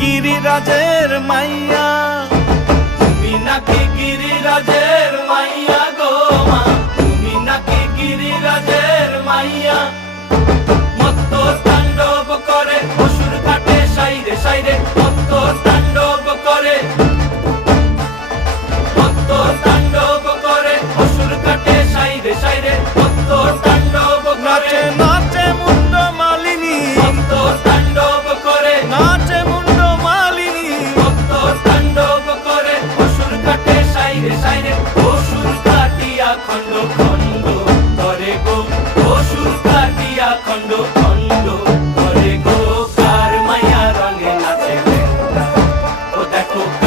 গিরিরাজের মাইয়া, তুমি নাকি গিরিরাজের মাইয়া গো মা, তুমি নাকি গিরিরাজের মাইয়া। মত্ত তাণ্ডব করে অসুর কাটে সাইরে সাইরে।